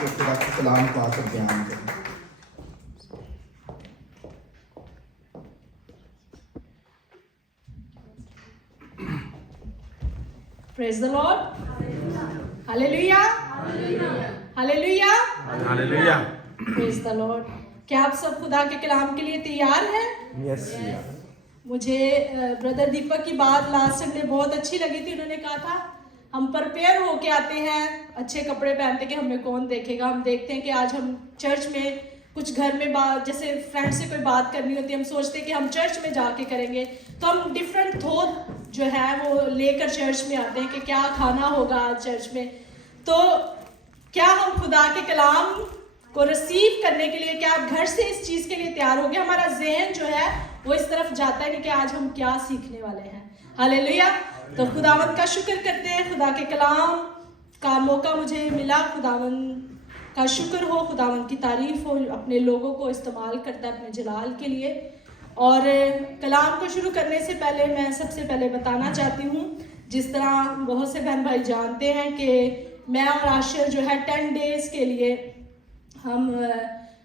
کہ خدا کے کلام کو آ کر بیان کریں. Praise the Lord. Hallelujah. Hallelujah. Hallelujah. Praise the Lord. کیا آپ سب خدا کے کلام کے لیے تیار ہیں؟ Yes. مجھے بردر دیپک کی بات لاسٹ سنڈے بہت اچھی لگی تھی. انہوں نے کہا تھا ہم پرپیئر ہو کے آتے ہیں اچھے کپڑے پہنتے کہ ہمیں کون دیکھے گا. ہم دیکھتے ہیں کہ آج ہم چرچ میں کچھ گھر میں بات جیسے فرینڈ سے کوئی بات کرنی ہوتی ہے, ہم سوچتے ہیں کہ ہم چرچ میں جا کے کریں گے, تو ہم ڈفرینٹ تھوٹ جو ہے وہ لے کر چرچ میں آتے ہیں کہ کیا کھانا ہوگا آج چرچ میں. تو کیا ہم خدا کے کلام کو ریسیو کرنے کے لیے, کیا آپ گھر سے اس چیز کے لیے تیار ہو گئے؟ ہمارا ذہن جو ہے وہ اس طرف جاتا ہے کہ آج ہم کیا سیکھنے والے ہیں. ہاللیلویا. تو خداوند کا شکر کرتے ہیں, خدا کے کلام کا موقع مجھے ملا. خداوند کا شکر ہو, خداوند کی تعریف ہو, اپنے لوگوں کو استعمال کرتا ہے اپنے جلال کے لیے. اور کلام کو شروع کرنے سے پہلے میں سب سے پہلے بتانا چاہتی ہوں, جس طرح بہت سے بہن بھائی جانتے ہیں کہ میں اور عاشر جو ہے 10 days کے لیے ہم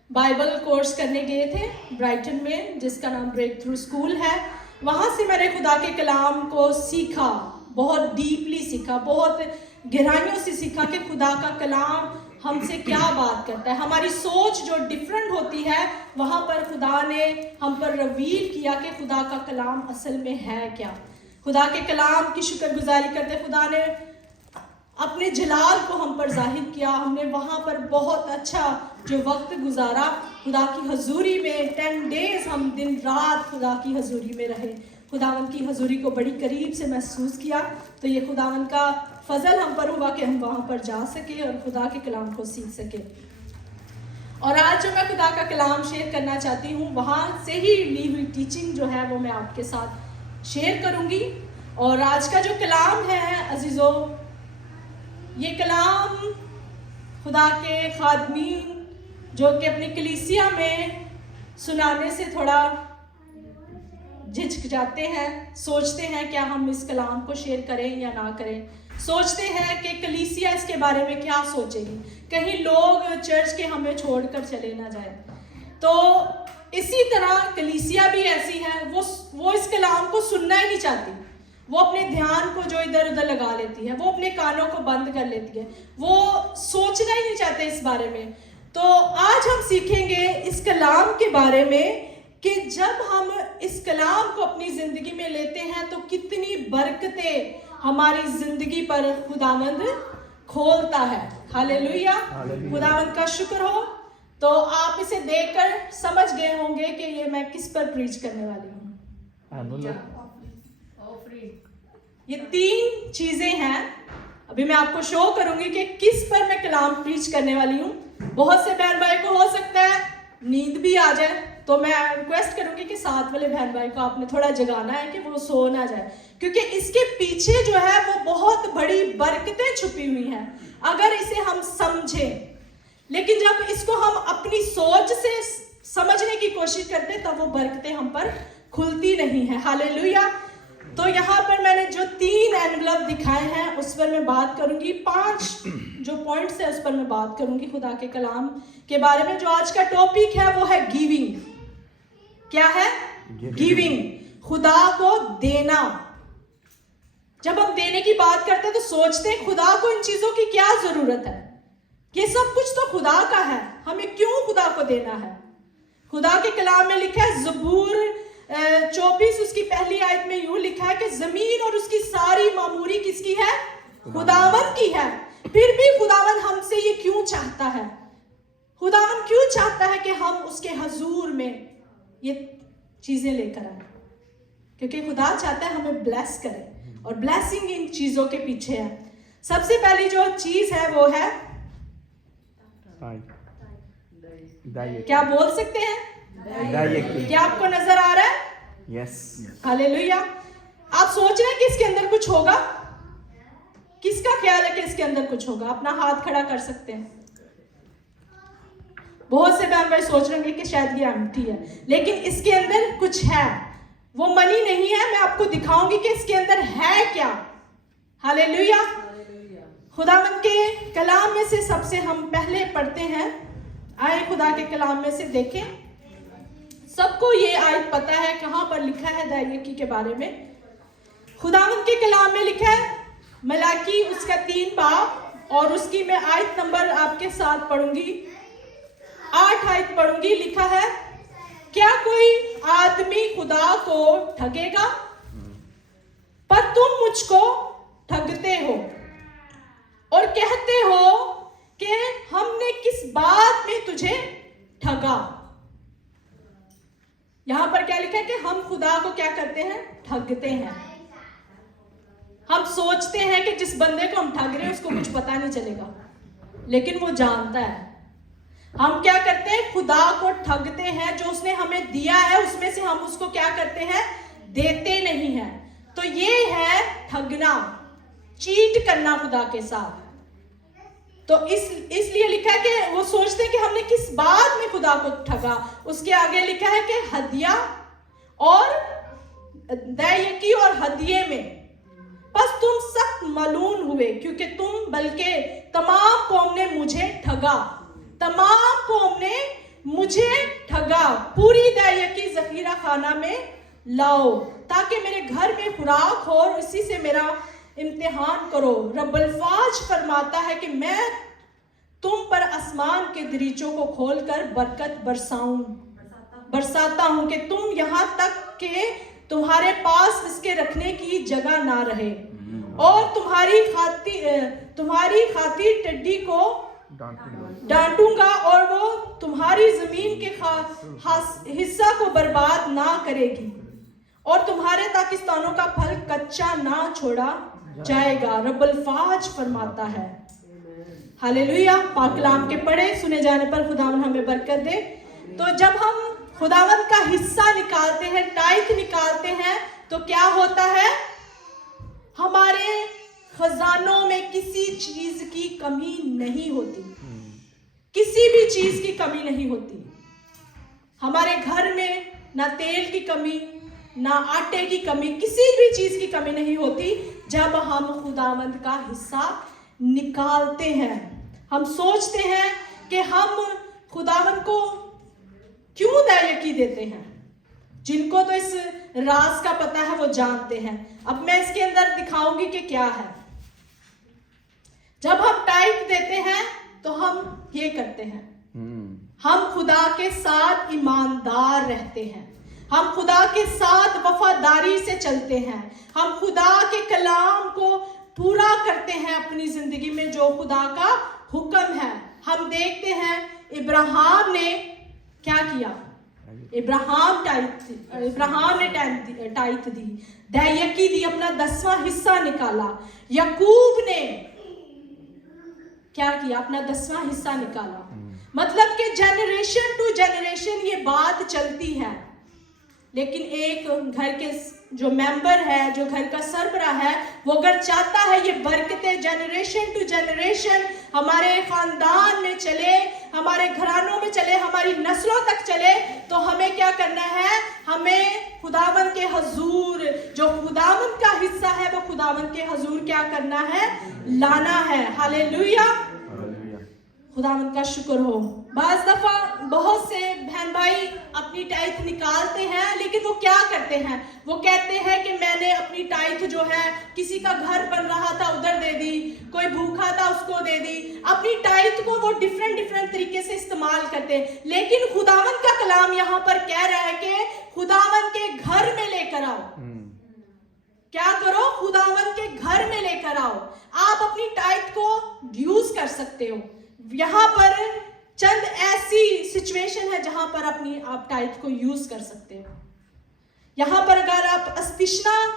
بائبل کورس کرنے گئے تھے برائٹن میں, جس کا نام بریک تھرو اسکول ہے. وہاں سے میں نے خدا کے کلام کو سیکھا, بہت ڈیپلی سیکھا, بہت گہرائیوں سے سیکھا کہ خدا کا کلام ہم سے کیا بات کرتا ہے. ہماری سوچ جو ڈفرینٹ ہوتی ہے وہاں پر خدا نے ہم پر ریویل کیا کہ خدا کا کلام اصل میں ہے کیا. خدا کے کلام کی شکر گزاری کرتے خدا نے اپنے جلال کو ہم پر ظاہر کیا. ہم نے وہاں پر بہت اچھا جو وقت گزارا خدا کی حضوری میں. 10 days ہم دن رات خدا کی حضوری میں رہے, خداوند کی حضوری کو بڑی قریب سے محسوس کیا. تو یہ خداوند کا فضل ہم پر ہوا کہ ہم وہاں پر جا سکے اور خدا کے کلام کو سیکھ سکے. اور آج جو میں خدا کا کلام شیئر کرنا چاہتی ہوں وہاں سے ہی لی ہوئی ٹیچنگ جو ہے وہ میں آپ کے ساتھ شیئر کروں گی. اور آج کا جو کلام ہے عزیزو, یہ کلام خدا کے خادمین جو کہ اپنی کلیسیا میں سنانے سے تھوڑا جھجک جاتے ہیں, سوچتے ہیں کیا ہم اس کلام کو شیئر کریں یا نہ کریں. سوچتے ہیں کہ کلیسیا اس کے بارے میں کیا سوچے گی, کہیں لوگ چرچ کے ہمیں چھوڑ کر چلے نہ جائیں. تو اسی طرح کلیسیا بھی ایسی ہے, وہ اس کلام کو سننا ہی نہیں چاہتی. وہ اپنے دھیان کو جو ادھر ادھر لگا لیتی ہے, وہ اپنے کانوں کو بند کر لیتی ہے, وہ سوچنا ہی نہیں چاہتے اس بارے میں. تو آج ہم سیکھیں گے اس کلام کے بارے میں کہ جب ہم اس کلام کو اپنی زندگی میں لیتے ہیں تو کتنی برکتیں ہماری زندگی پر خداوند کھولتا ہے. ہاللیلویا. خداوند کا شکر ہو. تو آپ اسے دیکھ کر سمجھ گئے ہوں گے کہ یہ میں کس پر پریچ کرنے والی ہوں. یہ 3 چیزیں ہیں, ابھی میں آپ کو شو کروں گی کہ کس پر میں کلام پریچ کرنے والی ہوں. بہت سے بہن بھائی کو ہو سکتا ہے نیند بھی آ جائے, تو میں ریکویسٹ کروں گی کہ ساتھ والے بہن بھائی کو آپ نے تھوڑا جگانا ہے کہ وہ سو نہ جائے, کیونکہ اس کے پیچھے جو ہے وہ بہت بڑی برکتیں چھپی ہوئی ہیں اگر اسے ہم سمجھیں. لیکن جب اس کو ہم اپنی سوچ سے سمجھنے کی کوشش کرتے تب وہ برکتیں ہم پر کھلتی نہیں ہیں. ہاللیلویا. تو یہاں پر میں نے جو 3 اینولپ دکھائے ہیں اس پر میں بات کروں گی. 5 جو پوائنٹس ہیں اس پر میں بات کروں گی خدا کے کلام کے بارے میں. جو آج کا ٹاپک ہے وہ ہے گیونگ. کیا ہے؟ گیونگ. خدا کو دینا. جب ہم دینے کی بات کرتے ہیں تو سوچتے ہیں خدا کو ان چیزوں کی کیا ضرورت ہے, یہ سب کچھ تو خدا کا ہے, ہمیں کیوں خدا کو دینا ہے. خدا کے کلام میں لکھا ہے زبور 24 اس کی پہلی آیت میں یوں لکھا ہے کہ زمین اور اس کی ساری معموری کس کی ہے؟ خداوند کی ہے. پھر بھی خداوند ہم سے یہ کیوں چاہتا ہے؟ خداوند کیوں چاہتا ہے کہ ہم اس کے حضور میں یہ چیزیں لے کر آئیں؟ کیونکہ خدا چاہتا ہے ہمیں بلیس کرے, اور بلیسنگ ان چیزوں کے پیچھے ہے. سب سے پہلی جو چیز ہے وہ ہے, کیا بول سکتے ہیں؟ کیا آپ کو نظر آ رہا ہے؟ یس. ہاللیلویا. آپ سوچ رہے ہیں کہ اس کے اندر کچھ ہوگا؟ کس کا خیال ہے کہ اس کے اندر کچھ ہوگا؟ اپنا ہاتھ کھڑا کر سکتے ہیں. بہت سے بہن بھائی سوچ رہے ہیں کہ شاید یہ امٹی ہے, لیکن اس کے اندر کچھ ہے. وہ منی نہیں ہے, میں آپ کو دکھاؤں گی کہ اس کے اندر ہے کیا. ہاللیلویا. खुदावंद के कलाम में से सबसे हम पहले पढ़ते हैं। आए खुदा के कलाम में से देखें। सबको ये आयत पता है कहाँ पर लिखा है दैयकी के बारे में। खुदावंद के कलाम में लिखा है मलाकी उसका 3 बाब, और उसकी मैं आयत नंबर आपके साथ पढ़ूंगी, 8 आयत पढ़ूंगी। लिखा है, क्या कोई आदमी खुदा को ठगेगा? पर तुम मुझको ठगते हो और कहते हो कि हमने किस बात में तुझे ठगा। यहां पर क्या लिखा है कि हम खुदा को क्या करते हैं? ठगते हैं। हम सोचते हैं कि जिस बंदे को हम ठग रहे हैं उसको कुछ पता नहीं चलेगा, लेकिन वो जानता है। हम क्या करते हैं? खुदा को ठगते हैं। जो उसने हमें दिया है उसमें से हम उसको क्या करते हैं? देते नहीं हैं। तो ये है ठगना, चीट करना खुदा के साथ। तो इसलिए लिखा है कि वो सोचते हैं कि हमने किस बात में खुदा को ठगा। उसके आगे लिखा है कि हदिया और दैयकी और हदिये में बस तुम सख्त मलून हुए, क्योंकि तुम बल्कि तमाम कौम ने मुझे ठगा, तमाम कौम ने मुझे ठगा। पूरी दैयकी जखीरा खाना में लाओ ताकि मेरे घर में खुराक हो और इसी से मेरा इम्तिहान करो। रब्बुल फाज फरमाता है कि मैं तुम पर आसमान के दरीचों को खोलकर बरकत बरसाता हूं कि तुम यहां तक कि तुम्हारे पास इसके रखने की जगह ना रहे, और तुम्हारी खातिर टिड्डी को डांटूंगा और वो तुम्हारी जमीन के हिस्सा को बर्बाद ना करेगी, और तुम्हारे पाकिस्तानों का फल कच्चा ना छोड़ा जाएगा। रब्बुल फाज फरमाता है। हालेलुया। पाक कलाम के पढ़े सुने जाने पर खुदावंद हमें बरकत दे। तो जब हम खुदावंद का हिस्सा निकालते हैं, टाइथ निकालते हैं, तो क्या होता है? हमारे खजानों में किसी चीज की कमी नहीं होती, किसी भी चीज की कमी नहीं होती। हमारे घर में ना तेल की कमी, ना आटे की कमी, किसी भी चीज की कमी नहीं होती जब हम खुदावंद का हिस्सा निकालते हैं। हम सोचते हैं कि हम खुदावंद को क्यों दैयकी देते हैं। जिनको तो इस राज का पता है वो जानते हैं। अब मैं इसके अंदर दिखाऊंगी कि क्या है। जब हम टाइप देते हैं तो हम ये करते हैं, हम खुदा के साथ ईमानदार रहते हैं, हम खुदा के साथ वफादारी से चलते हैं, हम खुदा के कलाम को पूरा करते हैं अपनी जिंदगी में जो खुदा का हुक्म है। हम देखते हैं इब्राहिम ने क्या किया। इब्राहिम ने टाइथ दी, दैयकी दी, अपना 10वां हिस्सा निकाला। याकूब ने क्या किया? अपना 10वां हिस्सा निकाला। मतलब कि जनरेशन टू जनरेशन ये बात चलती है। लेकिन एक घर के जो मेंबर है, जो घर का सरबराह है, वो अगर चाहता है ये बरकतें जनरेशन टू जनरेशन हमारे खानदान में चले, हमारे घरानों में चले, हमारी नस्लों तक चले, तो हमें क्या करना है? हमें खुदावंद के हुजूर, जो खुदावंद का हिस्सा है, वो खुदावंद के हुजूर क्या करना है? लाना है। हालेलुया। खुदावंद का शुक्र हो। बाज़ दफा बहुत से बहन भाई अपनी टाइथ निकालते हैं, लेकिन वो क्या करते हैं? वो कहते हैं कि मैंने अपनी टाइथ जो है, किसी का घर बन रहा था उधर दे दी, कोई भूखा था उसको दे दी। अपनी टाइथ को वो डिफरेंट तरीके से इस्तेमाल करते हैं। लेकिन खुदावंद का कलाम यहाँ पर कह रहा है कि खुदावंद के घर में लेकर आओ। क्या करो? खुदावंद के घर में लेकर आओ। आप अपनी टाइथ को यूज कर सकते हो। यहाँ पर चंद ऐसी सिचुएशन है जहां पर अपनी आप टाइथ को यूज कर सकते हो। यहाँ पर अगर आप इस्तिश्ना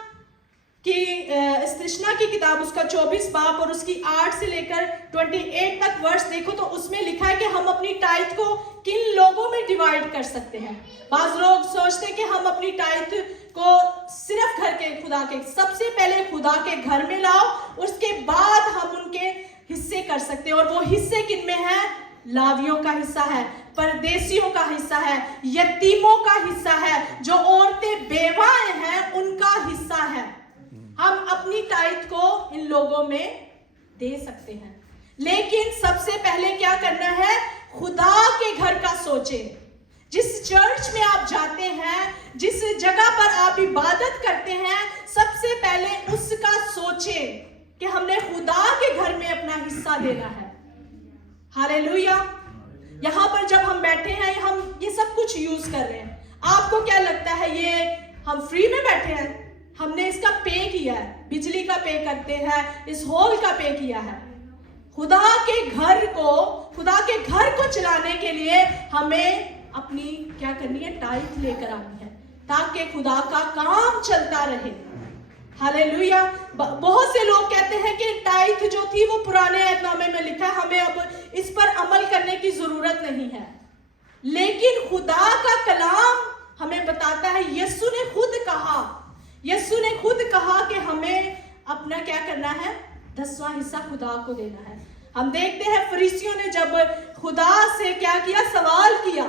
की किताब उसका 24 बाब और उसकी 8 से लेकर 28 तक वर्ष देखो, तो उसमें लिखा है कि हम अपनी टाइथ को किन लोगों में डिवाइड कर सकते हैं। बाज लोग सोचते हैं कि हम अपनी टाइथ को सिर्फ घर के खुदा के, सबसे पहले खुदा के घर में लाओ, उसके बाद हम उनके हिस्से कर सकते हैं। और वो हिस्से किन में है? लावियों का हिस्सा है, परदेसियों का हिस्सा है, यतीमों का हिस्सा है, जो औरतें बेवाएं हैं उनका हिस्सा है। हम अपनी टाइथ को इन लोगों में दे सकते हैं, लेकिन सबसे पहले क्या करना है, खुदा के घर का सोचें। जिस चर्च में आप जाते हैं, जिस जगह पर आप इबादत करते हैं, सबसे पहले उसका सोचें कि हमने खुदा के घर में अपना हिस्सा देना है। हालेलुया। यहाँ पर जब हम बैठे हैं, हम ये सब कुछ यूज कर रहे हैं, आपको क्या लगता है ये हम फ्री में बैठे हैं? हमने इसका पे किया है, बिजली का पे करते हैं, इस हॉल का पे किया है। खुदा के घर को चलाने के लिए हमें अपनी क्या करनी है, टाइट लेकर आनी है, ताकि खुदा का काम चलता रहे। हालेलुया। बहुत से लोग कहते हैं कि टाइट जो थी वो पुराने ऐतनामे में लिखा है, हमें अब इस पर अमल करने की जरूरत नहीं है, लेकिन खुदा का कलाम हमें बताता है, यीशु ने खुद कहा कि हमें अपना क्या करना है, 10वां हिस्सा खुदा को देना है। हम देखते हैं फरीसियों ने जब खुदा से क्या किया, सवाल किया।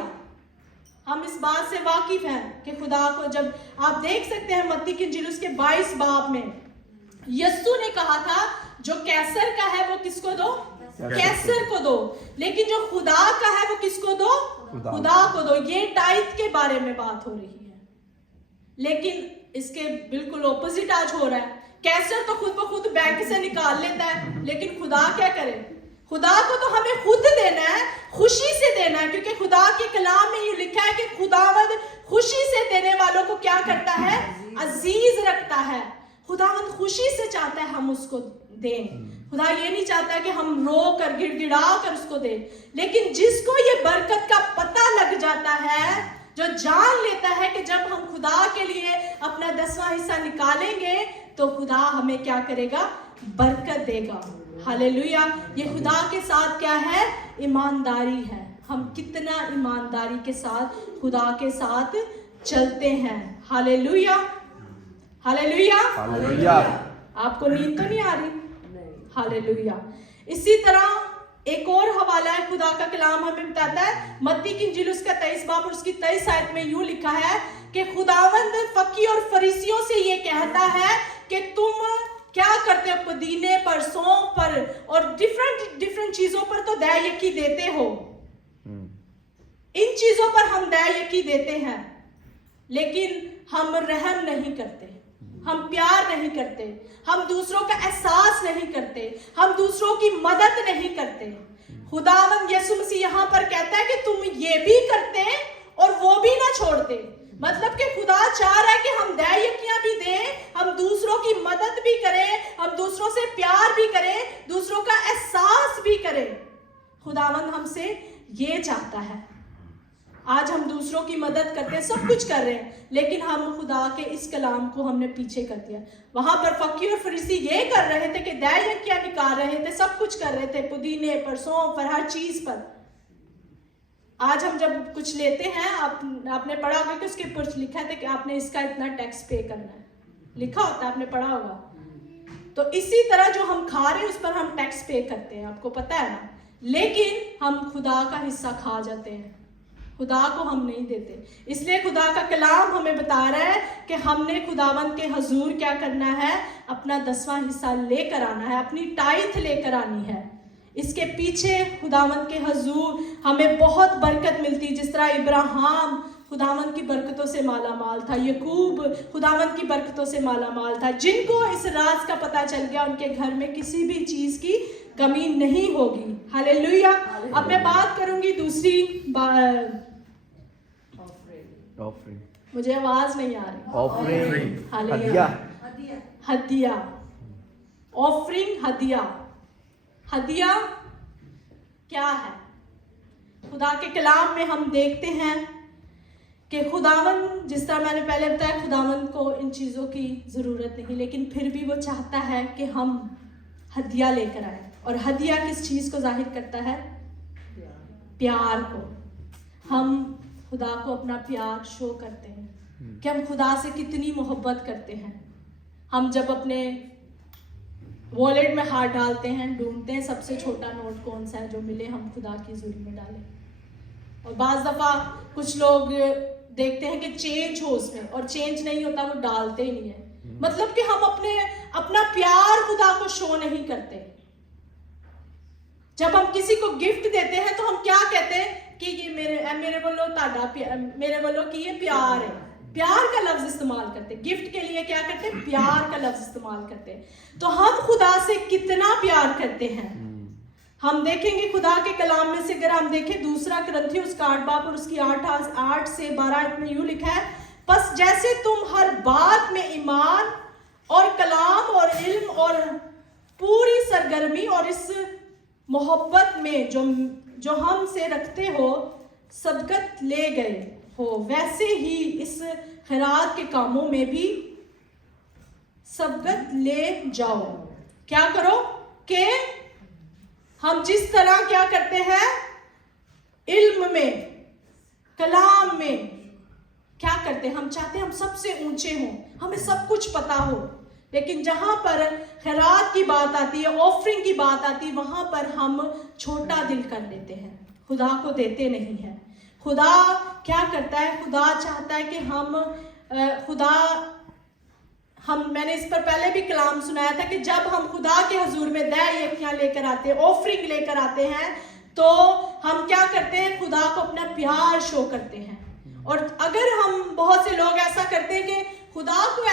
हम इस बात से वाकिफ हैं कि खुदा को, जब आप देख सकते हैं मत्ती की इंजील उसके 22 बाब में, यीशु ने कहा था जो कैसर का है वो किसको दो, कैसर को दो, लेकिन जो खुदा का है वो किसको दो, खुदा को दो। ये टाइट के बारे में बात हो रही है, लेकिन इसके बिल्कुल ऑपोजिट आज हो रहा है। कैसर तो खुद ब खुद बैंक से निकाल लेता है, लेकिन खुदा क्या करे, खुदा को तो हमें खुद देना है, खुशी से देना है, क्योंकि खुदा के कलाम में ये लिखा है कि खुदावंद खुशी से देने वालों को क्या करता है, अजीज रखता है। खुदावंद खुशी से चाहता है हम उसको दें। खुदा ये नहीं चाहता कि हम रो कर गिड़गिड़ा कर उसको दें, लेकिन जिसको ये बरकत का पता लग जाता है, जो जान लेता है कि जब हम खुदा के लिए अपना 10वां हिस्सा निकालेंगे तो खुदा हमें क्या करेगा, बरकत देगा। हालेलुया। ये खुदा के साथ क्या है, ईमानदारी है। हम कितना ईमानदारी के साथ खुदा के साथ चलते हैं। Hallelujah, hallelujah, hallelujah. आपको नींद तो नहीं आ रही? हालेलुया। इसी तरह एक और हवाला है, खुदा का कलाम हमें बताता है, मत्ती की इंजील उसका 23 बाब और उसकी 23 आयत में यूं लिखा है कि खुदावंद फकी और फरीसियों से ये कहता है कि तुम क्या करते हो, पुदीने पर, सौंफ पर और डिफरेंट चीजों पर तो दया यकी देते हो। इन चीजों पर हम दया यकी देते हैं, लेकिन हम रहम नहीं करते, हम प्यार नहीं करते, हम दूसरों का एहसास नहीं करते, हम दूसरों की मदद नहीं करते। खुदावंद यीशु मसीह यहाँ पर कहता है कि तुम ये भी करते और वो भी ना छोड़ते। मतलब कि खुदा चाह रहा है कि हम दया यकियां भी दें, हम दूसरों की मदद भी करें, हम दूसरों से प्यार भी करें, दूसरों का एहसास भी करें। खुदावंद हमसे ये चाहता है। आज हम दूसरों की मदद करते हैं, सब कुछ कर रहे हैं, लेकिन हम खुदा के इस कलाम को हमने पीछे कर दिया। वहां पर फकीर और फरीसी ये कर रहे थे कि दया यकियां निकाल रहे थे, सब कुछ कर रहे थे, पुदीने पर, सौंफ पर, हर चीज पर। आज हम जब कुछ लेते हैं, आपने पढ़ा होगा कि उसके ऊपर लिखा है कि आपने इसका इतना टैक्स पे करना है, लिखा होता है, आपने पढ़ा होगा। तो इसी तरह जो हम खा रहे हैं उस पर हम टैक्स पे करते हैं, आपको पता है ना, लेकिन हम खुदा का हिस्सा खा जाते हैं, खुदा को हम नहीं देते। इसलिए खुदा का कलाम हमें बता रहा है कि हमने खुदावंद के हजूर क्या करना है, अपना 10वां हिस्सा लेकर आना है, अपनी टाइथ लेकर आनी है। इसके पीछे खुदावंद के हजूर हमें बहुत बरकत मिलती, जिस तरह इब्राहिम खुदावंद की बरकतों से माला माल था, यकूब खुदावंद की बरकतों से माला माल था। जिनको इस राज का पता चल गया, उनके घर में किसी भी चीज की कमी नहीं होगी। हालेलुया। अब मैं बात करूंगी दूसरी ऑफरिंग, मुझे आवाज नहीं आ रही। ऑफरिंग, हालेलुया, हदिया, ऑफरिंग, हदिया। हदिया क्या है? खुदा के कलाम में हम देखते हैं कि खुदावंद, जिस तरह मैंने पहले बताया, खुदावंद को इन चीज़ों की ज़रूरत नहीं, लेकिन फिर भी वो चाहता है कि हम हदिया लेकर आए। और हदिया किस चीज़ को जाहिर करता है? प्यार को। हम खुदा को अपना प्यार शो करते हैं कि हम खुदा से कितनी मोहब्बत करते हैं। हम जब अपने वॉलेट में हाथ डालते हैं, ढूंढते हैं सबसे छोटा नोट कौन सा है जो मिले, हम खुदा की झोली में डालें। और बाज़ दफ़ा कुछ लोग देखते हैं कि चेंज हो उसमें, और चेंज नहीं होता, वो डालते ही नहीं है। मतलब कि हम अपना प्यार खुदा को शो नहीं करते। जब हम किसी को गिफ्ट देते हैं तो हम क्या कहते हैं कि ये मेरे वालों ताड़ा मेरे वालों की ये प्यार है, प्यार का लफ्ज इस्तेमाल करते हैं। गिफ्ट के लिए क्या करते हैं? प्यार का लफ्ज इस्तेमाल करते हैं। तो हम खुदा से कितना प्यार करते हैं हम देखेंगे खुदा के कलाम में से। अगर हम देखें 2 कुरिन्थियों उसका 8 बाब और उसकी 8 से 12 में यूं लिखा है, बस जैसे तुम हर बात में ईमान और कलाम और इल्म और पूरी सरगर्मी और इस मोहब्बत में जो हम से रखते हो सबकत ले गए हो, वैसे ही इस खैरात के कामों में भी सबकत ले जाओ। क्या करो कि हम जिस तरह क्या करते हैं इल्म में कलाम में क्या करते हैं, हम चाहते हैं हम सबसे ऊंचे हों, हमें सब कुछ पता हो, लेकिन जहां पर खैरात की बात आती है, ऑफरिंग की बात आती है, वहां पर हम छोटा दिल कर लेते हैं, खुदा को देते नहीं है। खुदा क्या करता है? खुदा चाहता है कि मैंने इस पर पहले भी कलाम सुनाया था कि जब हम खुदा के हुजूर में दया लेकर आते हैं, ऑफरिंग लेकर आते हैं, तो हम क्या करते हैं? खुदा को अपना प्यार शो करते हैं। और अगर हम बहुत से लोग ऐसा करते हैं कि खुदा को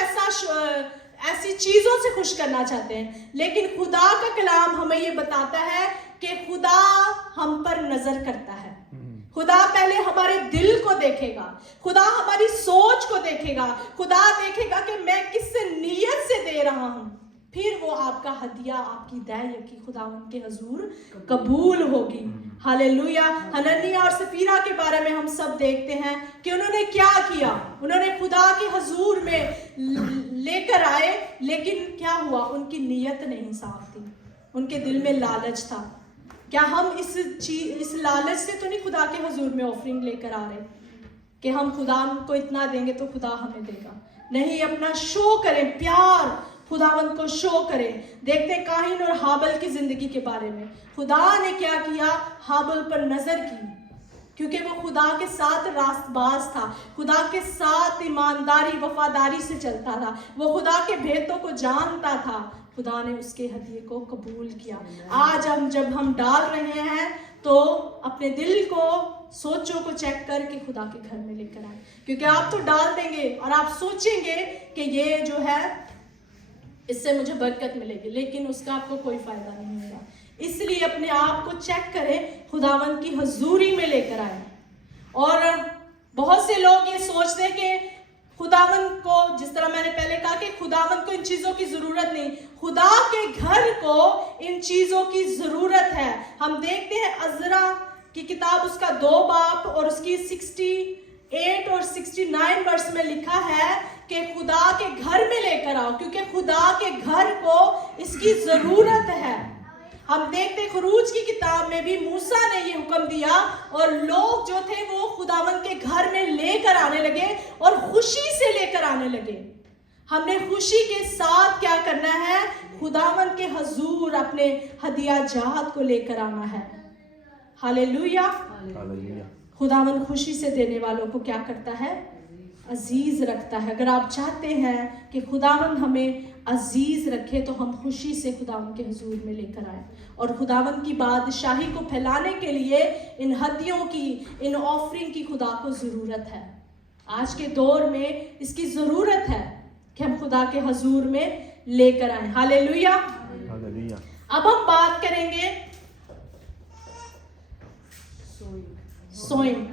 ऐसी चीजों से खुश करना चाहते हैं, लेकिन खुदा का कलाम हमें ये बताता है कि खुदा हम पर नजर करता है। खुदा पहले हमारे दिल को देखेगा, खुदा हमारी सोच को देखेगा, खुदा देखेगा कि मैं किस नीयत से दे रहा हूं, फिर वो आपका हदिया, आपकी दया की खुदा उनके हुजूर कबूल होगी। हालेलुया। हननिया और सफीरा के बारे में हम सब देखते हैं कि उन्होंने क्या किया, उन्होंने खुदा के हुजूर में लेकर आए, लेकिन क्या हुआ? उनकी नीयत नहीं साफ थी, उनके दिल में लालच था। क्या हम इस लालच से तो नहीं खुदा के हुजूर में ऑफरिंग लेकर आ रहे कि हम खुदा को इतना देंगे तो खुदा हमें देगा? नहीं, अपना शो करें, प्यार खुदावंद को शो करें। देखते हैं काहिन और हाबल की जिंदगी के बारे में। खुदा ने क्या किया? हाबल पर नजर की, क्योंकि वो खुदा के साथ रास्तबाज था, खुदा के साथ ईमानदारी वफादारी से चलता था, वो खुदा के भेदों को जानता था। खुदा ने उसके हदिये को कबूल किया। आज जब हम डाल रहे हैं तो अपने दिल को, सोचों को चेक करके खुदा के घर में लेकर आए, क्योंकि आप तो डाल देंगे और आप सोचेंगे कि ये जो है इससे मुझे बरकत मिलेगी, लेकिन उसका आपको कोई फायदा नहीं होगा। इसलिए अपने आप को चेक करें, खुदावंद की हजूरी में लेकर आए। और बहुत से लोग ये सोचते हैं कि खुदावंद को, जिस तरह मैंने पहले कहा कि खुदावंद को इन चीजों की जरूरत नहीं, खुदा के घर को इन चीजों की जरूरत है। हम देखते हैं अज़रा की किताब उसका 2 बाब और उसकी 68 और 69 वर्ष में लिखा है कि खुदा के घर में लेकर आओ, क्योंकि खुदा के घर को इसकी जरूरत है। हम देखते खरूज की किताब में भी मूसा ने ये हुक्म दिया और लोग जो थे वो खुदावंद के घर में लेकर आने लगे और खुशी से लेकर आने लगे। हमने खुशी के साथ क्या करना है? खुदावंद के हुजूर अपने हदिया जात को लेकर आना है। हालेलुया। खुदावंद खुशी से देने वालों को क्या करता है? अजीज रखता है। अगर आप चाहते हैं कि खुदावंद हमें अजीज रखे तो हम खुशी से खुदावंद के हुजूर में लेकर आए। और खुदावंद की बादशाही को फैलाने के लिए इन हदियों की, इन ऑफरिंग की खुदा को ज़रूरत है। आज के दौर में इसकी ज़रूरत है कि हम खुदा के हुजूर में लेकर आए। हालेलुया। अब हम बात करेंगे सोइंग,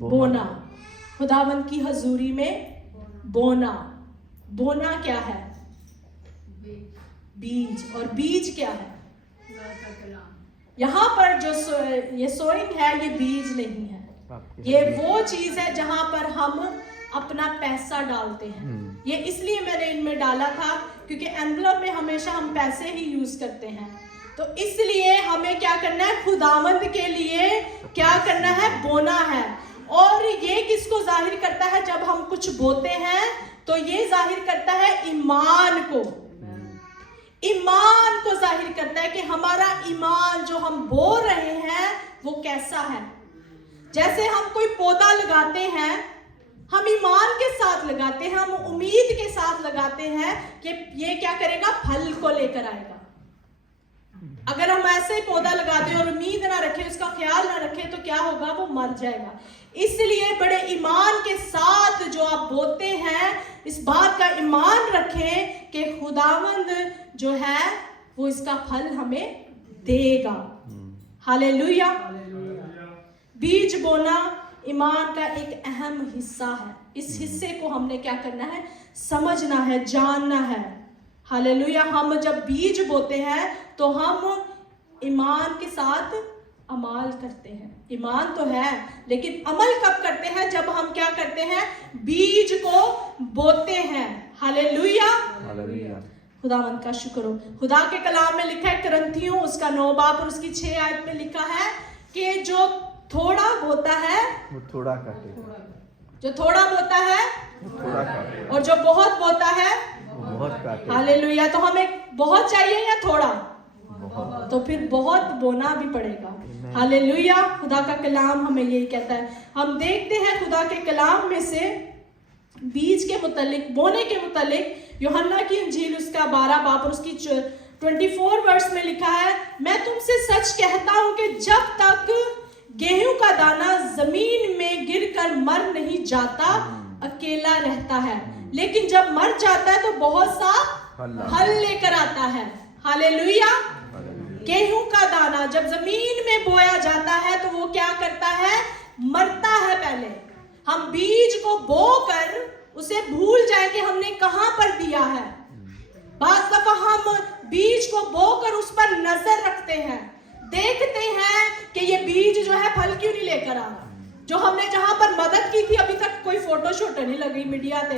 बोना। खुदावंद की हजूरी में बोना। बोना क्या है? बीज। और बीज क्या है? यहाँ पर जो ये सोइंग है, ये बीज नहीं है, ये वो चीज है जहां पर हम अपना पैसा डालते हैं। ये इसलिए मैंने इनमें डाला था क्योंकि एनवलप में हमेशा हम पैसे ही यूज करते हैं, तो इसलिए हमें क्या करना है? खुदावंद के लिए क्या करना है? बोना है। और ये किसको जाहिर करता है? जब हम कुछ बोते हैं तो ये जाहिर करता है ईमान को, ईमान को जाहिर करता है कि हमारा ईमान जो हम बो रहे हैं वो कैसा है। जैसे हम कोई पौधा लगाते हैं, हम ईमान के साथ लगाते हैं, हम उम्मीद के साथ लगाते हैं कि ये क्या करेगा? फल को लेकर आएगा। अगर हम ऐसे ही पौधा लगाते हैं और उम्मीद ना रखें, उसका ख्याल ना रखें, तो क्या होगा, वो मर जाएगा। इसलिए बड़े ईमान के साथ जो आप बोते हैं, इस बात का ईमान रखें कि खुदावंद जो है वो इसका फल हमें देगा। हालेलुया। बीज बोना ईमान का एक अहम हिस्सा है। इस हिस्से को हमने क्या करना है, समझना है, जानना है। हालेलुया। हम जब बीज बोते हैं तो हम ईमान के साथ अमल करते हैं। ईमान तो है, लेकिन अमल कब करते हैं, जब हम क्या करते हैं, बीज को बोते हैं। हालेलुया। खुदावंद का शुक्र हो। खुदा के कलाम में लिखा है, करंथियों उसका 9 बाब और उसकी 6 आयत में लिखा है कि जो थोड़ा बोता है वो थोड़ा काटेगा, जो थोड़ा बोता है वो थोड़ा काटेगा, और जो बहुत बोता है वो बहुत काटेगा। हालेलुया। तो हमें बहुत चाहिए या थोड़ा? बहुत। तो फिर बहुत बोना भी पड़ेगा। हालेलुया। खुदा का कलाम हमें यही कहता है। हम देखते हैं खुदा के कलाम में से बीज के मुतालिक, बोने के मुतालिक, यूहन्ना की इंजील उसका 12 बाब और उसकी 24 वर्ष में लिखा है, मैं तुमसे सच कहता हूं कि जब तक गेहूं का दाना जमीन में गिरकर मर नहीं जाता, अकेला रहता है, लेकिन जब मर जाता है तो बहुत सा फल लेकर आता है। हालेलुया। गेहूं का दाना जब जमीन में बोया जाता है तो वो क्या करता है, मरता है। पहले हम बीज को बोकर उसे भूल जाए कि हमने कहां पर दिया है। बात दफा हम बीज को बोकर उस पर नजर रखते हैं, देखते हैं कि ये बीज जो है फल क्यों नहीं लेकर आ रहा। जो हमने जहां पर मदद की थी, अभी तक कोई फोटो शोटो नहीं लगी मीडिया पे,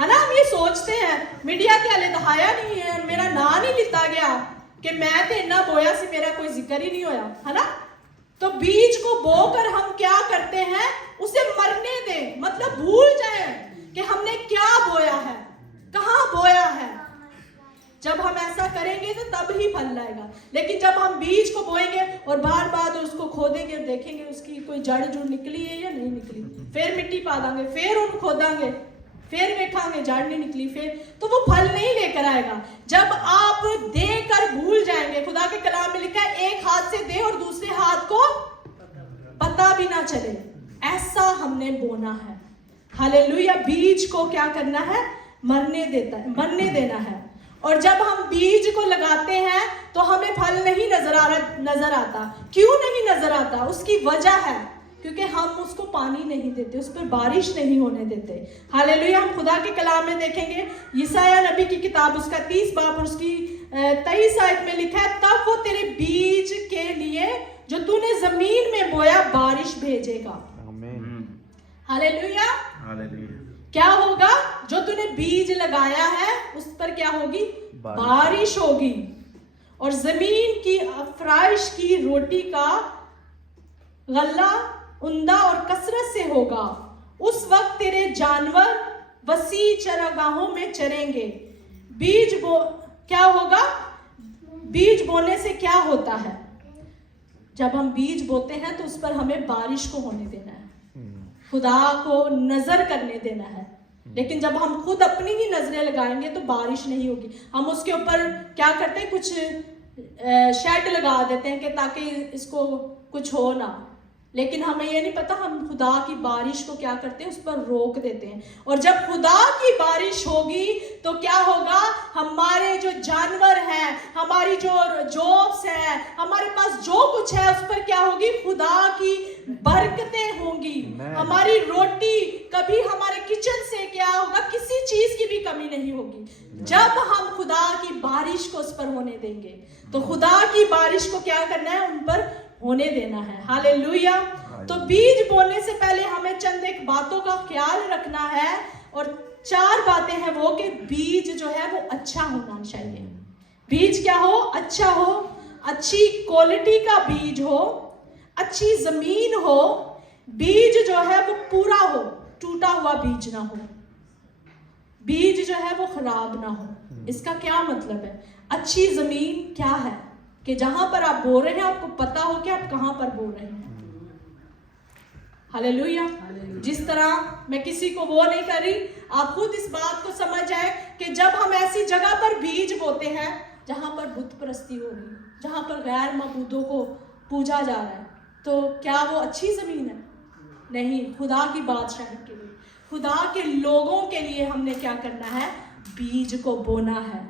है ना। हम ये सोचते हैं मीडिया के हले दहाया नहीं है, मेरा नाम नहीं लिता गया कि मैं तो इन्ना बोया सी, मेरा कोई जिक्र ही नहीं होया, है ना। तो बीज को बोकर हम क्या करते हैं, उसे मरने दें, मतलब भूल जाए कि हमने क्या बोया है, कहां बोया है। जब हम ऐसा करेंगे तो तब ही फल लाएगा। लेकिन जब हम बीज को बोएंगे और बार बार उसको खोदेंगे, देखेंगे उसकी कोई जड़ जो निकली है या नहीं निकली, फिर मिट्टी पा देंगे, फिर उनको खोदेंगे, फिर देखेंगे जड़ नहीं निकली, फिर तो वो फल नहीं लेकर आएगा। जब आप देकर भूल जाएंगे, खुदा के कलाम में लिखा है, एक हाथ से दे और दूसरे हाथ को पता भी ना चले, ऐसा हमने बोना है। हालेलुया। बीज को क्या करना है, मरने देना है। और जब हम बीज को लगाते हैं तो हमें फल नहीं नजर आता। क्यों नहीं नजर आता? उसकी वजह है क्योंकि हम उसको पानी नहीं देते, उस पर बारिश नहीं होने देते। हालेलुया। हम खुदा के कलाम में देखेंगे, यशायाह नबी की किताब उसका 30 बाब और उसकी 23 आयत में लिखा है, तब वो तेरे बीज के लिए जो तूने जमीन में बोया बारिश भेजेगा। हालेलुया। क्या होगा? जो तूने बीज लगाया है उस पर क्या होगी? बारिश होगी। और जमीन की अफराइश की रोटी का गल्ला उंदा और कसरत से होगा। उस वक्त तेरे जानवर वसी चरागाहों में चरेंगे। क्या होगा? बीज बोने से क्या होता है? जब हम बीज बोते हैं तो उस पर हमें बारिश को होने देना है, खुदा को नजर करने देना है। लेकिन जब हम खुद अपनी ही नजरें लगाएंगे तो बारिश नहीं होगी। हम उसके ऊपर क्या करते हैं, कुछ शेड लगा देते हैं कि ताकि इसको कुछ हो ना, लेकिन हमें ये नहीं पता हम खुदा की बारिश को क्या करते हैं, उस पर रोक देते हैं। और जब खुदा की बारिश होगी तो क्या होगा? हमारे जो जानवर हैं, हमारी जो जॉब्स हैं, हमारे पास जो कुछ है उस पर क्या होगी? खुदा की बरकतें होंगी। हमारी रोटी, कभी हमारे किचन से क्या होगा, किसी चीज की भी कमी नहीं होगी जब हम खुदा की बारिश को उस पर होने देंगे। तो खुदा की बारिश को क्या करना है? उन पर होने देना है। हालेलुया। तो बीज बोने से पहले हमें चंद एक बातों का ख्याल रखना है, और 4 बातें हैं वो कि बीज जो है वो अच्छा होना चाहिए। बीज क्या हो? अच्छा हो, अच्छी क्वालिटी का बीज हो, अच्छी जमीन हो, बीज जो है वो पूरा हो, टूटा हुआ बीज ना हो, बीज जो है वो खराब ना हो। इसका क्या मतलब है? अच्छी जमीन क्या है कि जहां पर आप बो रहे हैं आपको पता हो कि आप कहां पर बो रहे हैं। हालेलुया। जिस तरह मैं किसी को वो नहीं कर रही, आप खुद इस बात को समझ आए कि जब हम ऐसी जगह पर बीज बोते हैं जहां पर बुत परस्ती हो रही, जहाँ पर गैर मबूदों को पूजा जा रहा है, तो क्या वो अच्छी ज़मीन है? नहीं, खुदा की बादशाही के लिए, खुदा के लोगों के लिए हमने क्या करना है? बीज को बोना है।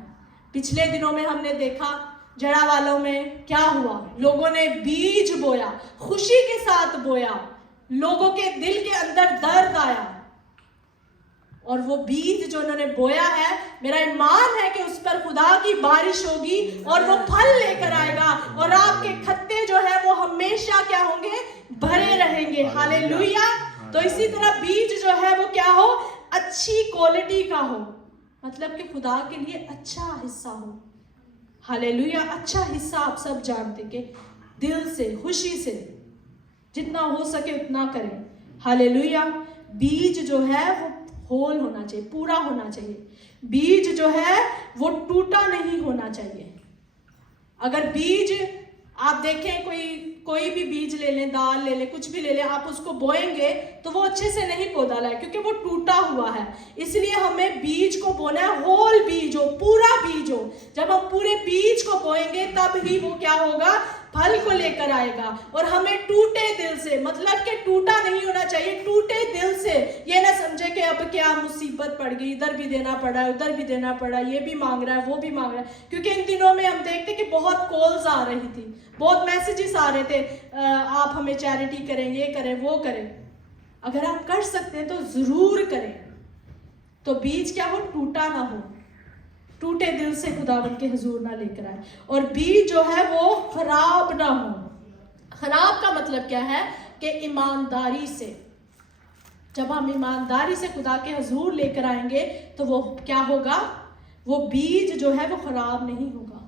पिछले दिनों में हमने देखा जड़ा वालों में क्या हुआ, लोगों ने बीज बोया, खुशी के साथ बोया, लोगों के दिल के अंदर दर्द आया, और वो बीज जो उन्होंने बोया है, मेरा ईमान है कि उस पर खुदा की बारिश होगी और वो फल लेकर आएगा, और आपके खत्ते जो है वो हमेशा क्या होंगे? भरे रहेंगे। हालेलुया। तो इसी तरह बीज जो है वो क्या हो? अच्छी क्वालिटी का हो, मतलब कि खुदा के लिए अच्छा हिस्सा हो। हालेलुया। अच्छा हिस्सा आप सब जानते कि दिल से, खुशी से, जितना हो सके उतना करें। हालेलुया। बीज जो है वो होल होना चाहिए, पूरा होना चाहिए। बीज जो है वो टूटा नहीं होना चाहिए। अगर बीज आप देखें, कोई भी बीज ले लें, दाल ले लें, कुछ भी ले लें, आप उसको बोएंगे तो वो अच्छे से नहीं पौधा लाए, क्योंकि वो टूटा हुआ है। इसलिए हमें बीज को बोना है, होल बीज हो, पूरा बीज हो। जब हम पूरे बीज को बोएंगे तब ही वो क्या होगा? फल को लेकर आएगा। और हमें टूटे दिल से, मतलब कि टूटा नहीं होना चाहिए, टूटे दिल से। ये ना समझे कि अब क्या मुसीबत पड़ गई, इधर भी देना पड़ा, उधर भी देना पड़ा, ये भी मांग रहा है, वो भी मांग रहा है। क्योंकि इन दिनों में हम देखते कि बहुत कॉल्स आ रही थी, बहुत मैसेजेस आ रहे थे, आप हमें चैरिटी करें, ये करें, वो करें। अगर आप कर सकते हैं तो जरूर करें, तो बीज क्या हो? टूटा ना हो, टूटे दिल से खुदावंद के हुजूर ना लेकर आए। और बीज जो है वो खराब ना हो। खराब का मतलब क्या है? कि ईमानदारी से, जब हम ईमानदारी से खुदा के हुजूर लेकर आएंगे तो वो क्या होगा? वो बीज जो है वो खराब नहीं होगा,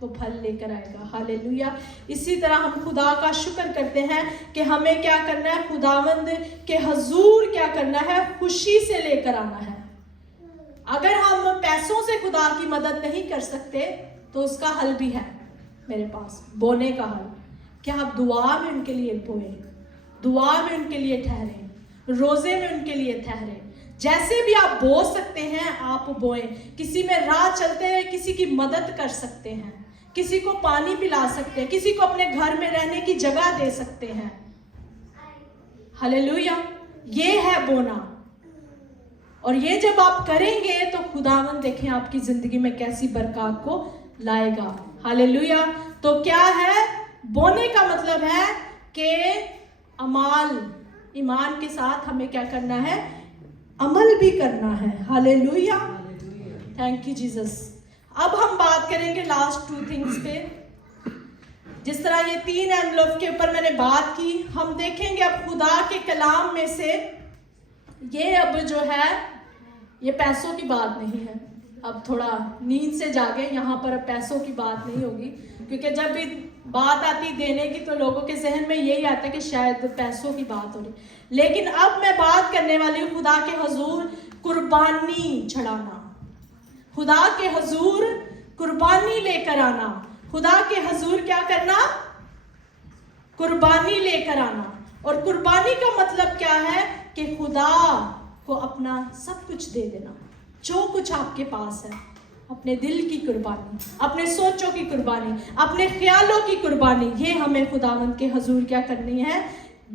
वो फल लेकर आएगा। हालेलुया। इसी तरह हम खुदा का शुक्र करते हैं कि हमें क्या करना है? खुदावंद के हुजूर क्या करना है? खुशी से लेकर आना है। अगर हम पैसों से खुदा की मदद नहीं कर सकते तो उसका हल भी है मेरे पास, बोने का हल। क्या आप दुआ में उनके लिए बोए, दुआ में उनके लिए ठहरे, रोजे में उनके लिए ठहरे। जैसे भी आप बो सकते हैं आप बोएं। किसी में राह चलते हैं किसी की मदद कर सकते हैं, किसी को पानी पिला सकते हैं, किसी को अपने घर में रहने की जगह दे सकते हैं। हालेलुया। ये है बोना। और ये जब आप करेंगे तो खुदावंद देखें आपकी जिंदगी में कैसी बरकत को लाएगा। हालेलुया। तो क्या है? बोने का मतलब है कि अमाल, ईमान के साथ हमें क्या करना है? अमल भी करना है। हालेलुया। Thank you Jesus. अब हम बात करेंगे लास्ट 2 थिंग्स पे। जिस तरह ये 3 एनवलप के ऊपर मैंने बात की, हम देखेंगे अब खुदा के कलाम में से ये अब जो है ये पैसों की बात नहीं है। अब थोड़ा नींद से जागे, यहाँ पर अब पैसों की बात नहीं होगी, क्योंकि जब भी बात आती देने की तो लोगों के जहन में यही आता है कि शायद पैसों की बात हो रही। लेकिन अब मैं बात करने वाली हूँ खुदा के हुजूर कुर्बानी चढ़ाना, खुदा के हुजूर कुर्बानी लेकर आना। खुदा के हुजूर क्या करना? कुर्बानी लेकर आना। और कुर्बानी का मतलब क्या है? कि खुदा को अपना सब कुछ दे देना, जो कुछ आपके पास है, अपने दिल की कुर्बानी, अपने सोचों की कुर्बानी, अपने ख्यालों की कुर्बानी, ये हमें खुदावंद के हुजूर क्या करनी है?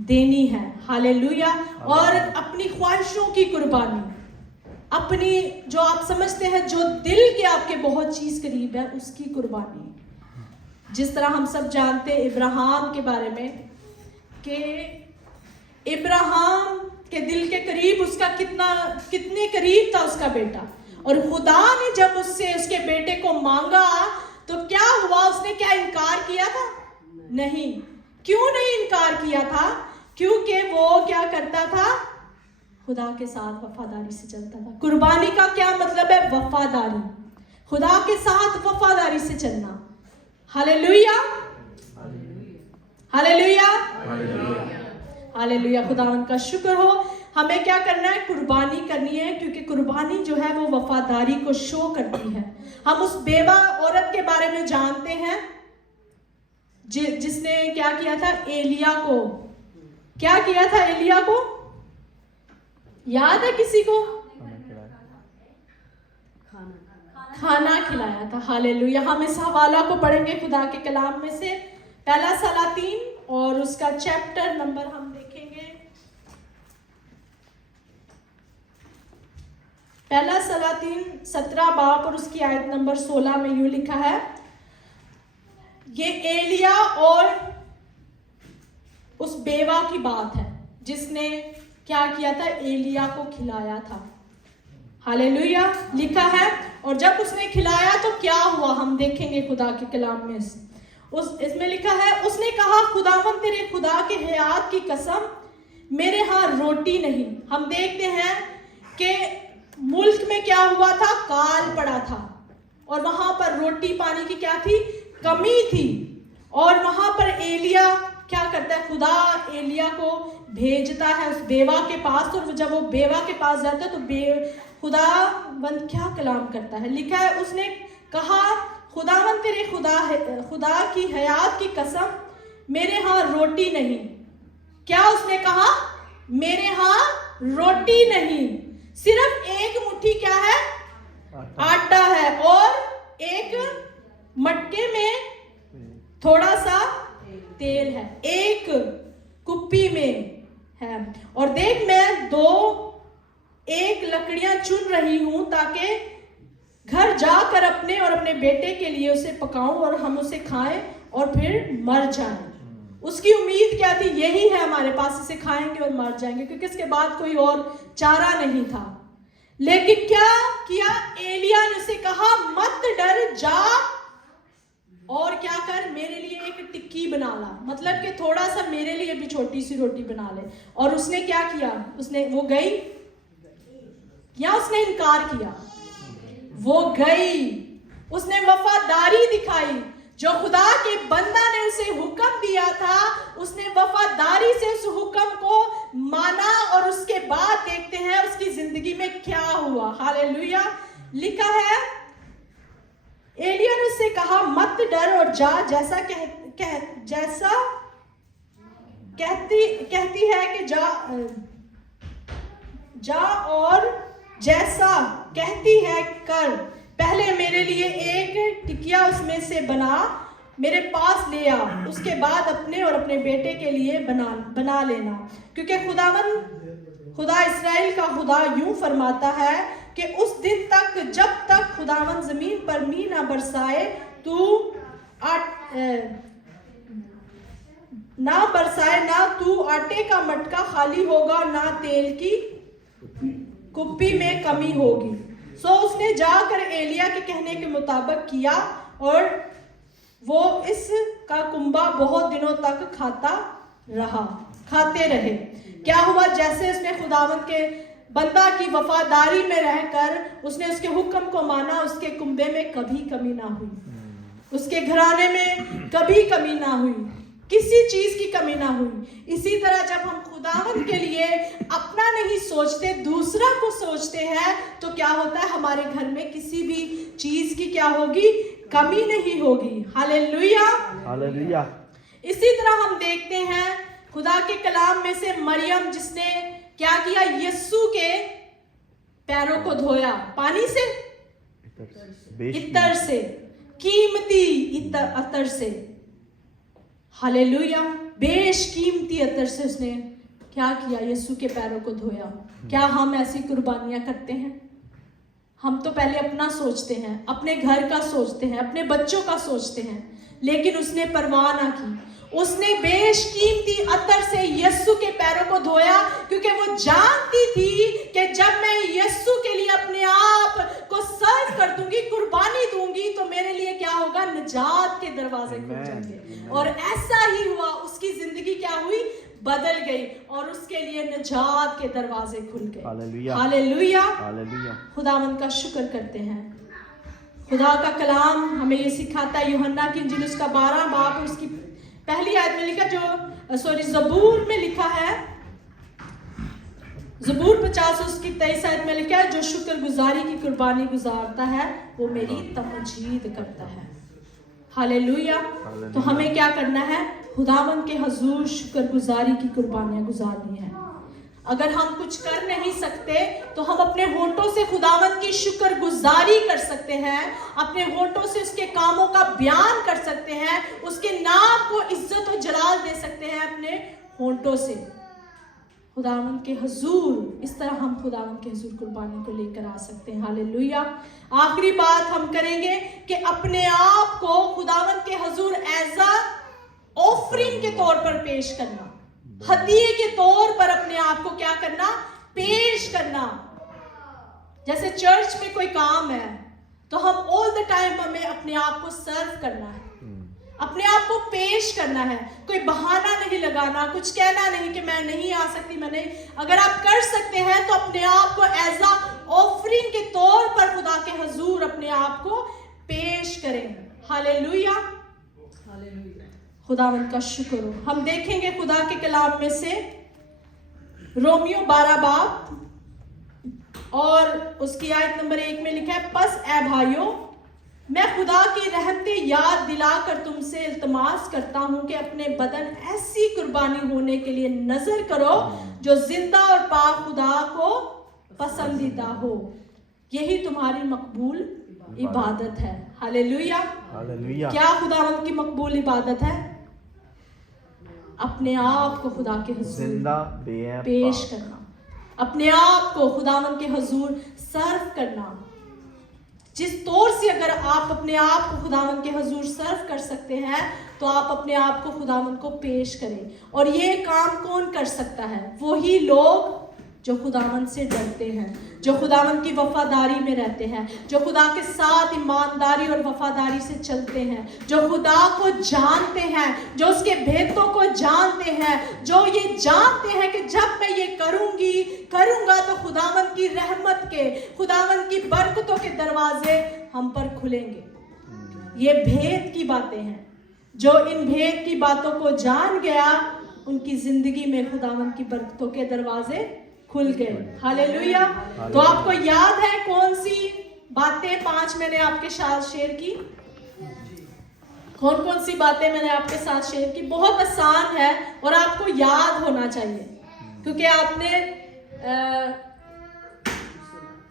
देनी है। हालेलुया। और अपनी ख्वाहिशों की कुर्बानी, अपनी जो आप समझते हैं जो दिल के आपके बहुत चीज करीब है उसकी कुर्बानी। जिस तरह हम सब जानते हैं इब्राहिम के बारे में कि इब्राहिम के दिल के करीब उसका कितने करीब था उसका बेटा, और खुदा ने जब उससे उसके बेटे को मांगा तो क्या हुआ? उसने क्या इनकार किया था? नहीं। क्यों नहीं इनकार किया था? क्योंकि वो क्या करता था? खुदा के साथ वफादारी से चलता था। कुर्बानी का क्या मतलब है? वफादारी, खुदा के साथ वफादारी से चलना। Hallelujah, hallelujah, hallelujah. खुदावंद का शुक्र हो। हमें क्या करना है? कुर्बानी करनी है, क्योंकि कुर्बानी जो है वो वफादारी को शो करती है। हम उस बेवा औरत के बारे में जानते हैं जिसने क्या किया था? एलिया को क्या किया था? एलिया को याद है किसी को? खाना खिलाया था। हालेलुया। हम इस हवाला को पढ़ेंगे खुदा के कलाम में से, पहला सलातीन और उसका चैप्टर नंबर हम देखेंगे। पहला सलातीन 17 बाब और उसकी आयत नंबर 16 में यूं लिखा है, ये एलिया और उस बेवा की बात है जिसने क्या किया था, एलिया को खिलाया था। हालेलुया। लिखा है, और जब उसने खिलाया तो क्या हुआ, हम देखेंगे खुदा के कलाम में। इसमें लिखा है, उसने कहा, खुदावन तेरे खुदा के हयात की कसम, मेरे यहाँ रोटी नहीं। हम देखते हैं कि मुल्क में क्या हुआ था, काल पड़ा था और वहां पर रोटी पानी की क्या थी, कमी थी। और वहां पर एलिया क्या करता है, खुदा एलिया को भेजता है उस बेवा के पास, और जब वो बेवा के पास जाता है तो खुदावंद क्या कलाम करता है। लिखा है, उसने कहा, खुदावंद तेरे खुदा की हयात की कसम, मेरे यहाँ रोटी नहीं। क्या उसने कहा, मेरे यहाँ रोटी नहीं, सिर्फ एक मुट्ठी क्या है, आटा है, और एक मटके में थोड़ा सा तेल है, एक कुप्पी में है। और देख, मैं एक लकड़ियां चुन रही हूं ताकि घर जाकर अपने और अपने बेटे के लिए उसे पकाऊं और हम उसे खाएं और फिर मर जाएं। उसकी उम्मीद क्या थी, यही है हमारे पास, इसे खाएंगे और मर जाएंगे, क्योंकि इसके बाद कोई और चारा नहीं था। लेकिन क्या किया, एलिया ने उसे कहा, मत डर, जा और क्या कर, मेरे लिए एक टिक्की बना ला, मतलब कि थोड़ा सा मेरे लिए भी छोटी सी रोटी बना ले। और उसने क्या किया, वो गई या उसने इनकार किया, वो गई, उसने वफादारी दिखाई। जो खुदा के बंदा ने उसे हुक्म दिया था, उसने वफादारी से उस हुक्म को माना, और उसके बाद देखते हैं उसकी जिंदगी में क्या हुआ। हालेलुया। लिखा है, एलिया ने उससे कहा, मत डर और जा, जैसा कहती है कि जा और जैसा कहती है कर। पहले मेरे लिए एक टिकिया उसमें से बना, मेरे पास ले आ, उसके बाद अपने और अपने बेटे के लिए बना लेना, क्योंकि खुदा इस्राएल का खुदा यूं फरमाता है कि उस दिन तक जब तक खुदावन जमीन पर मींह ना बरसाए, ना तू आटे का मटका खाली होगा, ना तेल की कुप्पी में कमी होगी। सो उसने जाकर एलिया के कहने के मुताबिक किया, और वो इसका कुंबा बहुत दिनों तक खाते रहे। क्या हुआ, जैसे उसने खुदावंद के बंदा की वफादारी में रहकर उसने उसके हुक्म को माना, उसके कुंबे में कभी कमी ना हुई, उसके घराने में कभी कमी ना हुई, किसी चीज की कमी ना हुई। इसी तरह जब हम खुदावंद के लिए अपना नहीं सोचते, दूसरा को सोचते हैं, तो क्या होता है, हमारे घर में किसी भी चीज की क्या होगी, कमी नहीं होगी। Hallelujah, hallelujah. इसी तरह हम देखते हैं खुदा के कलाम में से मरियम, जिसने क्या किया, यीशु के पैरों को धोया, पानी से, इत्र से, कीमती अतर से। हालेलुया। बेशकीमती अतर से उसने क्या किया, यीशु के पैरों को धोया। क्या हम ऐसी कुर्बानियां करते हैं? हम तो पहले अपना सोचते हैं, अपने घर का सोचते हैं, अपने बच्चों का सोचते हैं, लेकिन उसने परवाह ना की। उसने बेशकीमती अतर से यीशु के पैरों को धोया, क्योंकि वो जानती थी कि जब मैं यीशु के लिए अपने आप को सर्व कर दूंगी, कुर्बानी दूंगी, तो मेरे लिए क्या होगा, निजात के दरवाजे खुल जाएंगे। और ऐसा ही हुआ, उसकी जिंदगी क्या हुई, बदल गई, और उसके लिए निजात के दरवाजे खुल गए। Hallelujah, hallelujah, hallelujah. खुदावंद का शुक्र करते हैं। खुदा का कलाम हमें ये सिखाता है, यूहन्ना की इंजील उसका 12 बाब उसकी पहली आयत में लिखा, ज़बूर में लिखा है, ज़बूर 50 उसकी 23 आयत में लिखा है, जो शुक्र गुजारी की कुर्बानी गुजारता है वो मेरी तमजीद करता है। हालेलुया। तो हमें क्या करना है, खुदावंद के हजूर शुक्र गुजारी की कुर्बानियां गुजारनी है। अगर हम कुछ कर नहीं सकते तो हम अपने होठों से खुदावंद की शुक्र गुजारी कर सकते हैं, अपने होठों से उसके कामों का बयान कर सकते हैं, उसके नाम को इज्जत और जलाल दे सकते हैं अपने होठों से। खुदावंद के हुजूर, इस तरह हम खुदावंद के हुजूर कुर्बानी को लेकर आ सकते हैं। हालेलुया। आखिरी बात हम करेंगे कि अपने आप को खुदावंद के हुजूर एज अ ऑफरिंग के तौर पर पेश करना, हदिये के तौर पर अपने आप को क्या करना, पेश करना। जैसे चर्च में कोई काम है तो हम ऑल द टाइम हमें अपने आप को सर्व करना है, अपने आप को पेश करना है, कोई बहाना नहीं लगाना, कुछ कहना नहीं कि मैं नहीं आ सकती, मैं नहीं। अगर आप कर सकते हैं तो अपने आप को एज अ ऑफरिंग के तौर पर खुदा के हुजूर अपने आप को पेश करें। हालेलुया, खुदावंद का शुक्र हो। हम देखेंगे खुदा के कलाम में से रोमियो 12 बाब और उसकी आयत नंबर 1 में लिखा है, बस ऐ भाइयों, मैं खुदा की रहमतें याद दिलाकर तुमसे इल्तमास करता हूं कि अपने बदन ऐसी कुर्बानी होने के लिए नजर करो जो जिंदा और पाक खुदा को पसंदीदा हो, यही तुम्हारी मकबूल इबादत है। Hallelujah, hallelujah. क्या खुदावंद की मकबूल इबादत है? अपने आप को खुदा के हुजूर जिंदा पेश करना, अपने आप को खुदावंद के हुजूर सर्व करना। जिस तौर से अगर आप अपने आप को खुदावंद के हुजूर सर्व कर सकते हैं तो आप अपने आप को खुदावंद को पेश करें। और ये काम कौन कर सकता है? वही लोग जो खुदावंद से डरते हैं, जो खुदावंद की वफादारी में रहते हैं, जो खुदा के साथ ईमानदारी और वफादारी से चलते हैं, जो खुदा को जानते हैं, जो उसके भेदों को जानते हैं, जो ये जानते हैं कि जब मैं ये करूंगा तो खुदावंद की रहमत के, खुदावंद की बरकतों के दरवाजे हम पर खुलेंगे। ये भेद की बातें हैं। जो इन भेद की बातों को जान गया उनकी जिंदगी में खुदावंद की बरकतों के दरवाजे खुल गए। हालेलुया। तो आपको याद है कौन सी बातें 5 मैंने आपके साथ शेयर की? कौन कौन सी बातें मैंने आपके साथ शेयर की? बहुत आसान है और आपको याद होना चाहिए क्योंकि आपने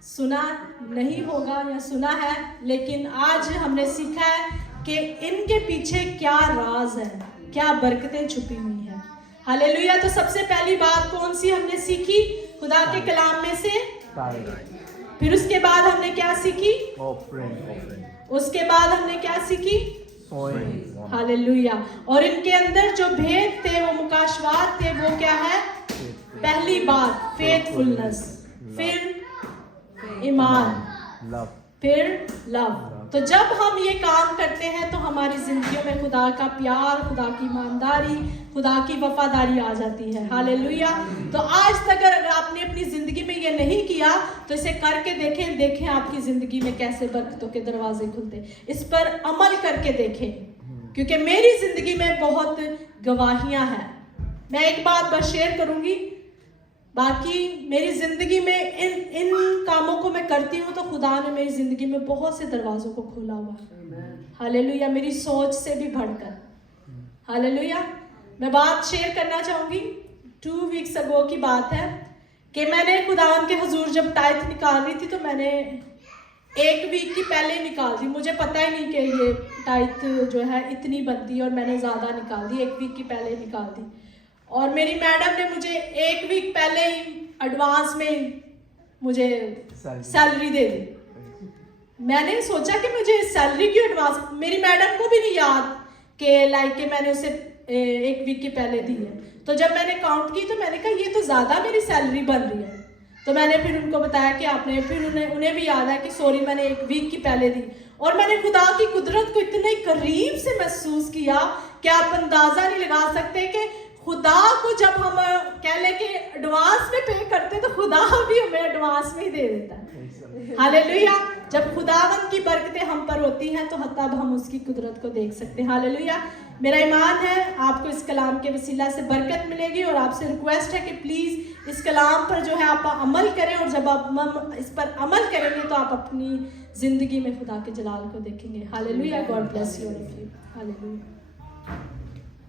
सुना नहीं होगा या सुना है, लेकिन आज हमने सीखा है कि इनके पीछे क्या राज है, क्या बरकतें छुपी हुई हैं। हालेलुया। तो सबसे पहली बात कौन सी हमने सीखी खुदा के कलाम में से? फिर उसके बाद हमने क्या सीखी? उसके बाद हमने क्या सीखी? हालेलुया। और इनके अंदर जो भेद थे, वो मुकाशवात थे, वो क्या है? पहली बात फेथफुलनेस, फिर ईमान, फिर लव। तो जब हम ये काम करते हैं तो हमारी जिंदगियों में खुदा का प्यार, खुदा की ईमानदारी, खुदा की वफादारी आ जाती है। हालेलुया। तो आज तक अगर आपने अपनी जिंदगी में ये नहीं किया तो इसे करके देखें आपकी जिंदगी में कैसे बरकतों के दरवाजे खुलते। इस पर अमल करके देखें, क्योंकि मेरी जिंदगी में बहुत गवाहियां हैं। मैं एक बात बस शेयर करूंगी, बाकी मेरी जिंदगी में इन कामों को मैं करती हूँ तो खुदा ने मेरी जिंदगी में बहुत से दरवाजों को खोला हुआ है। हालेलुया। मेरी सोच से भी बढ़कर। हालेलुया। मैं बात शेयर करना चाहूंगी। 2 वीक्स अगो की बात है कि मैंने खुदावन के हुजूर जब टाइथ निकाल रही थी तो मैंने 1 वीक की पहले निकाल दी। मुझे पता ही नहीं कि ये टाइथ जो है इतनी बनती है और मैंने ज़्यादा निकाल दी, 1 वीक की पहले निकाल दी। और मेरी मैडम ने मुझे 1 वीक पहले ही एडवांस में मुझे सैलरी दे दी। मैंने सोचा कि मुझे सैलरी की एडवांस, मेरी मैडम को भी नहीं याद कि मैंने उसे 1 वीक की पहले दी है। तो जब मैंने काउंट की तो मैंने कहा ये तो ज़्यादा मेरी सैलरी बन रही है। तो मैंने फिर उनको बताया कि आपने, फिर उन्हें भी याद है कि सॉरी मैंने 1 वीक की पहले दी। और मैंने खुदा की कुदरत को इतने करीब से महसूस किया कि आप अंदाज़ा नहीं लगा सकते कि खुदा को जब हम कह ले कि एडवांस में पे करते तो खुदा भी हमें एडवांस में ही दे देता है। हालेलुया। जब खुदावंद की बरकतें हम पर होती हैं तो तब हम उसकी कुदरत को देख सकते हैं। हालेलुया। मेरा ईमान है आपको इस कलाम के वसीला से बरकत मिलेगी और आपसे रिक्वेस्ट है कि प्लीज़ इस कलाम पर जो है आप अमल करें, और जब आप इस पर अमल करेंगे तो आप अपनी ज़िंदगी में खुदा के जलाल को देखेंगे। Hallelujah. God bless you all of you. Hallelujah.